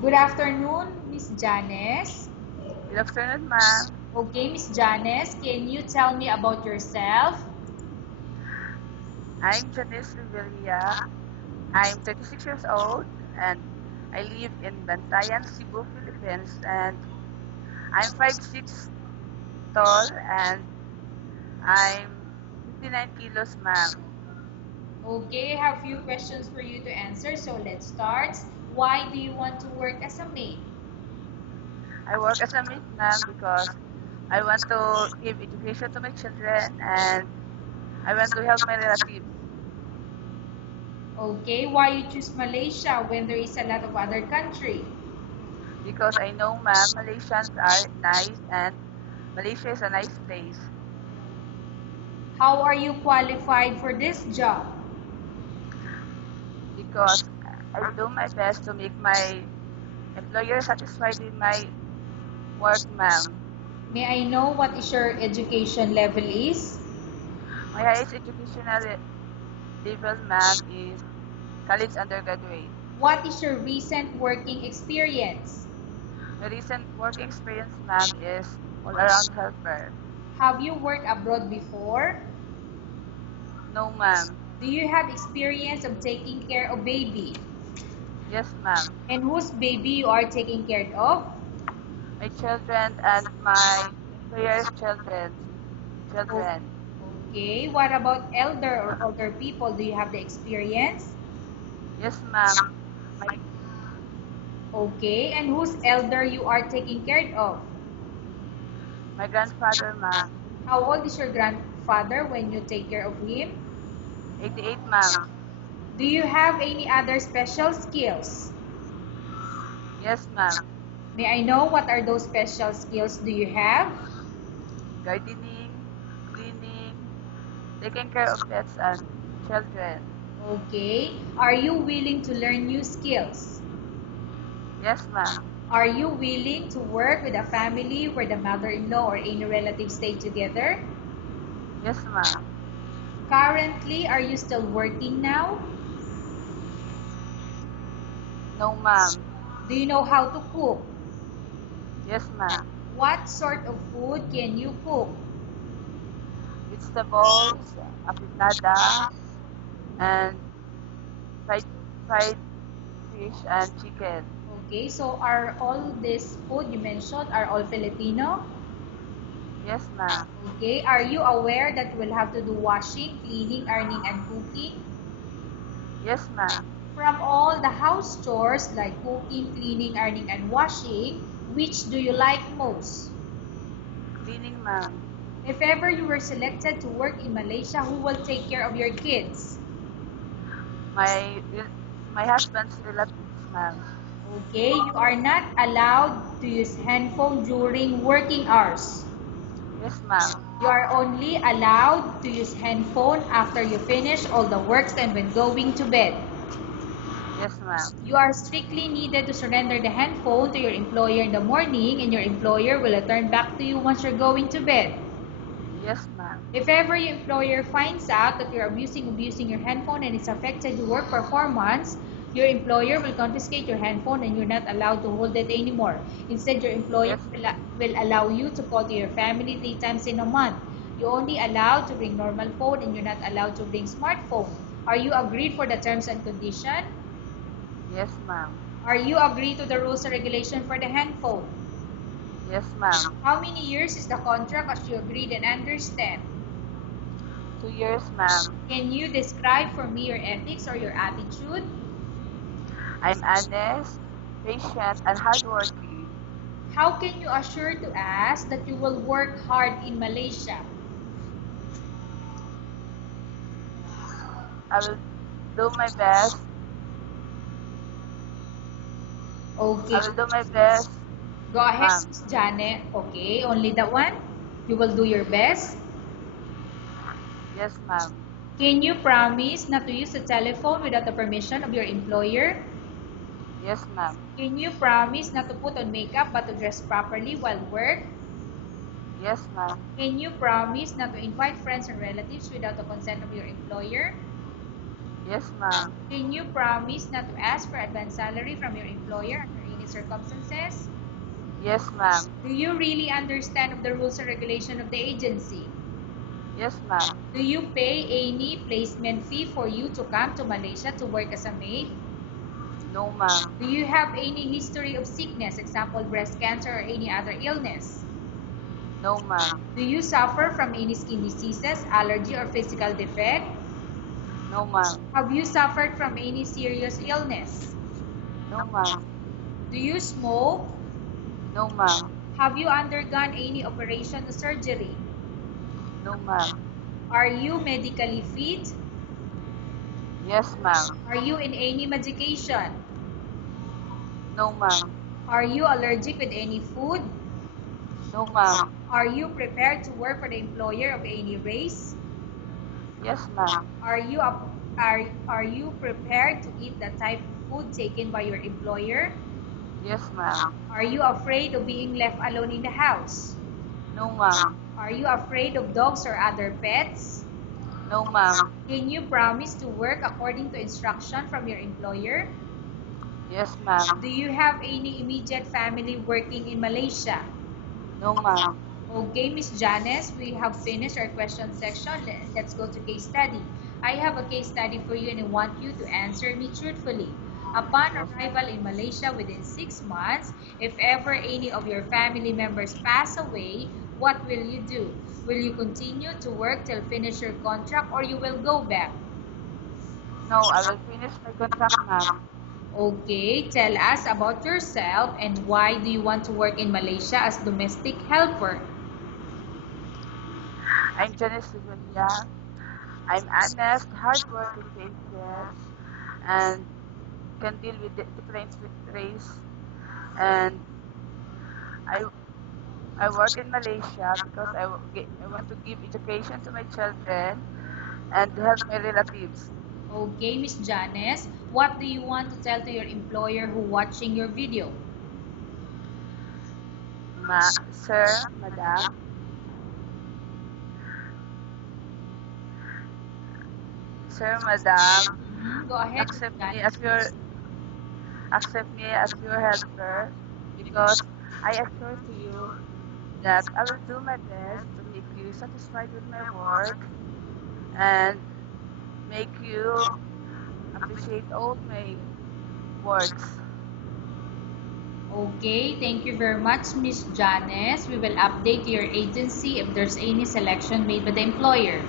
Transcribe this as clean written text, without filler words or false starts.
Good afternoon, Miss Janice. Good afternoon, ma'am. Okay, Miss Janice, can you tell me about yourself? I'm Janice Revilla. I'm 36 years old and I live in Bantayan, Cebu, Philippines. And I'm 5'6" tall and I'm 59 kilos, ma'am. Okay, I have a few questions for you to answer, so let's start. Why do you want to work as a maid? I work as a maid, ma'am, because I want to give education to my children and I want to help my relatives Okay, why you choose Malaysia when there is a lot of other country? because I know, ma'am, Malaysians are nice and Malaysia is a nice place How are you qualified for this job? because I do my best to make my employer satisfied with my work, ma'am. May I know what is your education level is? My highest educational level, ma'am, is college undergraduate. What is your recent working experience? My recent work experience, ma'am, is all-around helper. Have you worked abroad before? No, ma'am. Do you have experience of taking care of baby? Yes, ma'am. And whose baby you are taking care of? My children and my employer's O- children. Okay, what about elder or older people? Do you have the experience? Yes, ma'am. My Okay, and whose elder you are taking care of? my grandfather, ma'am. How old is your grandfather when you take care of him? 88, ma'am. Do you have any other special skills? Yes, ma'am. May I know what are those special skills do you have? Gardening, cleaning, taking care of pets and children. Okay, are you willing to learn new skills? Yes, ma'am. Are you willing to work with a family where the mother-in-law or any relatives stay together? Yes, ma'am. Currently, are you still working now? No, ma'am. Do you know how to cook? Yes, ma'am. What sort of food can you cook? Vegetables, apitada, and fried, fried fish and chicken. Okay, so are all this food you mentioned are all Filipino? Yes, ma'am. Okay, are you aware that you will have to do washing, cleaning, ironing, and cooking? Yes, ma'am. From all the house chores like cooking, cleaning, ironing, and washing, which do you like most? Cleaning, ma'am. If ever you were selected to work in Malaysia, who will take care of your kids? My my husband's relatives, ma'am. Okay, you are not allowed to use handphone during working hours. Yes, ma'am. You are only allowed to use handphone after you finish all the works and when going to bed. Yes, ma'am. You are strictly needed to surrender the handphone to your employer in the morning and your employer will return back to you once you're going to bed. Yes, ma'am. If ever your employer finds out that you're abusing your handphone and it's affected your work performance, your employer will confiscate your handphone and you're not allowed to hold it anymore. Instead, your employer Yes, will allow you to call to your family 3 times in a month. You're only allowed to bring normal phone and you're not allowed to bring smartphone. Are you agreed for the terms and condition? yes, ma'am. Are you agreed to the rules and regulation for the handphone? Yes, ma'am. How many years is the contract as you agreed and understand? 2 years, ma'am. Can you describe for me your ethics or your attitude? I'm honest, patient, and hardworking. How can you assure to us that you will work hard in Malaysia? I will do my best. I Okay, will do my best, go ahead, ma'am. Miss Janet. Okay, only that one? You will do your best? Yes, ma'am. Can you promise not to use the telephone without the permission of your employer? Yes, ma'am. Can you promise not to put on makeup but to dress properly while work? Yes, ma'am. Can you promise not to invite friends and relatives without the consent of your employer? Yes, ma'am. Can you promise not to ask for advance salary from your employer under any any circumstances? Yes, ma'am. Do you really understand of the rules and regulation of the agency? Yes, ma'am. Do you pay any placement fee for you to come to Malaysia to work as a maid? No, ma'am. Do you have any history of sickness, example breast cancer or any other illness? No, ma'am. Do you suffer from any skin diseases, allergy or physical defect? No, ma'am. Have you suffered from any serious illness? No, ma'am. Do you smoke? No, ma'am. Have you undergone any operation or surgery? No, ma'am. Are you medically fit? Yes, ma'am. Are you in any medication? No, ma'am. Are you allergic with any food? No, ma'am. Are you prepared to work for the employer of any race? Yes, ma'am. Are you prepared to eat the type of food taken by your employer? Yes, ma'am. Are you afraid of being left alone in the house? No, ma'am. Are you afraid of dogs or other pets? No, ma'am. Can you promise to work according to instruction from your employer? Yes, ma'am. Do you have any immediate family working in Malaysia? No, ma'am. Okay, Miss Janice, we have finished our question section. Let's go to case study. I have a case study for you and I want you to answer me truthfully. Upon Yes. arrival in Malaysia within 6 months, if ever any of your family members pass away, what will you do? Will you continue to work till finish your contract or you will go back? No, I will finish my contract, ma'am. Okay, tell us about yourself and why do you want to work in Malaysia as domestic helper? I'm Janice Sigulia. I'm honest, hardworking, patient, and can deal with different race. And I I work in Malaysia because I want to give education to my children and help my relatives. Okay, Miss Janice, what do you want to tell to your employer who watching your video? Sir, madam, sir, madam, Go ahead, Miss accept me Janice. as your accept me as your helper because I assure to you that I will do my best to make you satisfied with my work and make you appreciate all my works. Okay, thank you very much, Miss Janice. We will update your agency if there's any selection made by the employer.